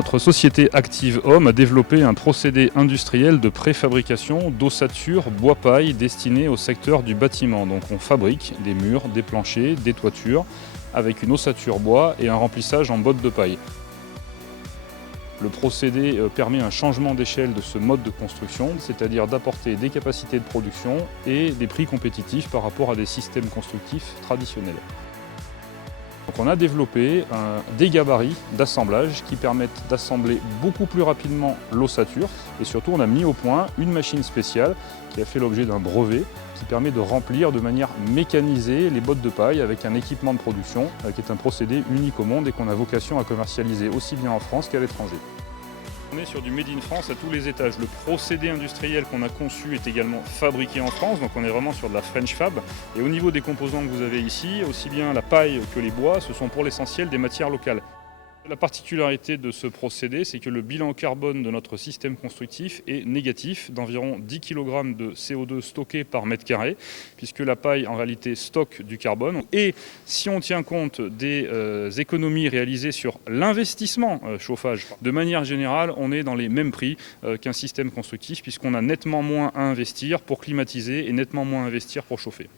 Notre société Active Home a développé un procédé industriel de préfabrication d'ossature bois-paille destiné au secteur du bâtiment. Donc on fabrique des murs, des planchers, des toitures avec une ossature bois et un remplissage en bottes de paille. Le procédé permet un changement d'échelle de ce mode de construction, c'est-à-dire d'apporter des capacités de production et des prix compétitifs par rapport à des systèmes constructifs traditionnels. Donc on a développé des gabarits d'assemblage qui permettent d'assembler beaucoup plus rapidement l'ossature et surtout on a mis au point une machine spéciale qui a fait l'objet d'un brevet qui permet de remplir de manière mécanisée les bottes de paille avec un équipement de production qui est un procédé unique au monde et qu'on a vocation à commercialiser aussi bien en France qu'à l'étranger. On est sur du Made in France à tous les étages. Le procédé industriel qu'on a conçu est également fabriqué en France, donc on est vraiment sur de la French Fab. Et au niveau des composants que vous avez ici, aussi bien la paille que les bois, ce sont pour l'essentiel des matières locales. La particularité de ce procédé, c'est que le bilan carbone de notre système constructif est négatif d'environ 10 kg de CO2 stocké par mètre carré, puisque la paille en réalité stocke du carbone. Et si on tient compte des économies réalisées sur l'investissement chauffage, de manière générale, on est dans les mêmes prix qu'un système constructif, puisqu'on a nettement moins à investir pour climatiser et nettement moins à investir pour chauffer.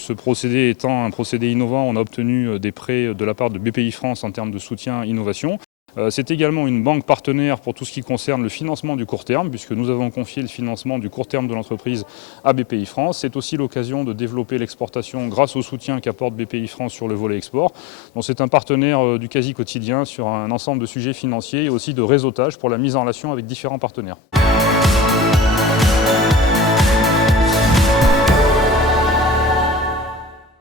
Ce procédé étant un procédé innovant, on a obtenu des prêts de la part de BPI France en termes de soutien innovation. C'est également une banque partenaire pour tout ce qui concerne le financement du court terme, puisque nous avons confié le financement du court terme de l'entreprise à BPI France. C'est aussi l'occasion de développer l'exportation grâce au soutien qu'apporte BPI France sur le volet export. Donc c'est un partenaire du quasi quotidien sur un ensemble de sujets financiers et aussi de réseautage pour la mise en relation avec différents partenaires.